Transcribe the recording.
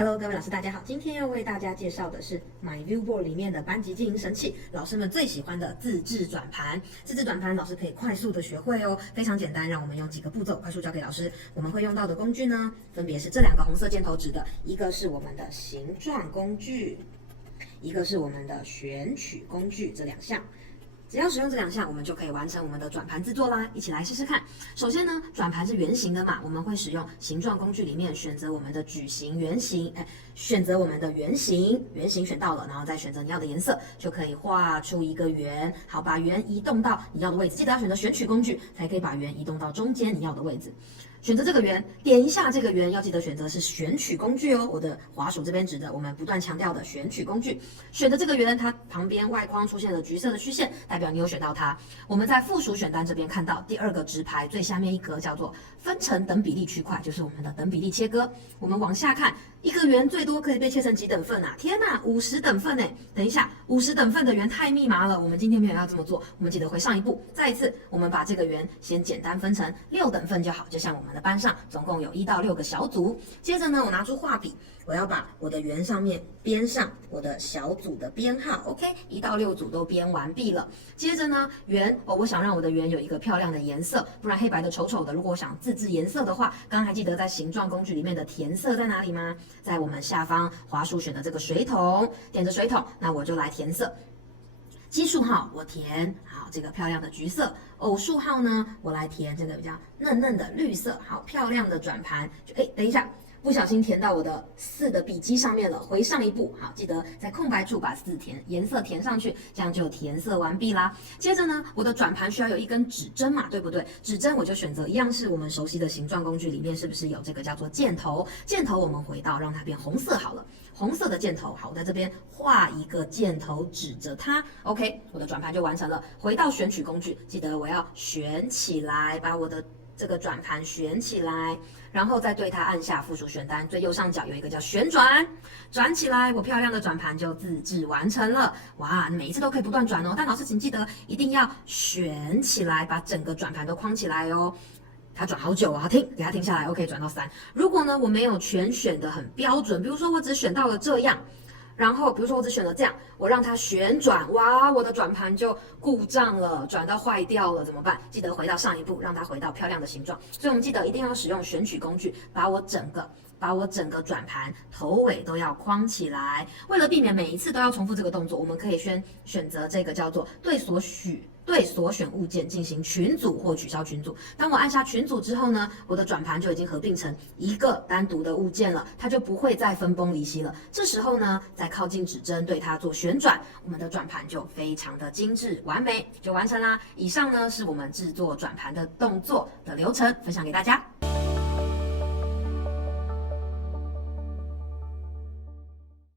Hello， 各位老师，大家好。今天要为大家介绍的是 MyViewBoard 里面的班级经营神器，老师们最喜欢的自制转盘。自制转盘，老师可以快速的学会哦，非常简单。让我们用几个步骤快速教给老师。我们会用到的工具呢，分别是这两个红色箭头指的，一个是我们的形状工具，一个是我们的选取工具，这两项。只要使用这两项，我们就可以完成我们的转盘制作啦！一起来试试看。首先呢，转盘是圆形的嘛，我们会使用形状工具里面选择我们的矩形、圆形，选择我们的圆形，圆形选到了，然后再选择你要的颜色，就可以画出一个圆。好，把圆移动到你要的位置，记得要选择选取工具，才可以把圆移动到中间你要的位置。选择这个圆，点一下这个圆，要记得选择是选取工具哦。我的滑鼠这边指的，我们不断强调的选取工具。选择这个圆，它旁边外框出现了橘色的虚线，代表你有选到它。我们在附属选单这边看到第二个直排最下面一格叫做分成等比例区块，就是我们的等比例切割。我们往下看，一个圆最多可以被切成几等份啊？天哪，50等份哎！等一下，50等份的圆太密麻了，我们今天没有要这么做，我们记得回上一步。再一次，我们把这个圆先简单分成6等份就好，就像我们的班上总共有1到6个小组。接着呢，我拿出画笔，我要把我的圆上面编上我的小组的编号。OK， 1到6组都编完毕了。接着呢，圆我想让我的圆有一个漂亮的颜色，不然黑白的丑丑的。如果我想自制颜色的话，刚刚还记得在形状工具里面的填色在哪里吗？在我们下方滑鼠选的这个水桶，点着水桶，那我就来填色。奇数号我填好这个漂亮的橘色，偶数号呢我来填这个比较嫩嫩的绿色，好漂亮的转盘。等一下，不小心填到我的4的笔记上面了，回上一步，好，记得在空白处把颜色填上去，这样就填色完毕啦。接着呢，我的转盘需要有一根指针嘛，对不对？指针我就选择一样是我们熟悉的形状工具里面是不是有这个叫做箭头？箭头我们回到让它变红色好了，红色的箭头，好，我在这边画一个箭头指着它 ，OK， 我的转盘就完成了。回到选取工具，记得我要选起来，把我的这个转盘选起来，然后再对它按下附属选单，最右上角有一个叫旋转，转起来，我漂亮的转盘就自制完成了。哇，每一次都可以不断转哦，但老师请记得一定要选起来，把整个转盘都框起来哦。它转好久啊，给它停下来 ，OK， 转到3。如果呢我没有全选的很标准，比如说我只选到了这样。然后，比如说我只选了这样，我让它旋转，哇，我的转盘就故障了，转到坏掉了，怎么办？记得回到上一步，让它回到漂亮的形状。所以我们记得一定要使用选取工具，把我整个转盘头尾都要框起来。为了避免每一次都要重复这个动作，我们可以选择这个叫做对所选物件进行群组或取消群组。当我按下群组之后呢，我的转盘就已经合并成一个单独的物件了，它就不会再分崩离析了。这时候呢，再靠近指针对它做旋转，我们的转盘就非常的精致完美，就完成啦。以上呢是我们制作转盘的动作的流程，分享给大家。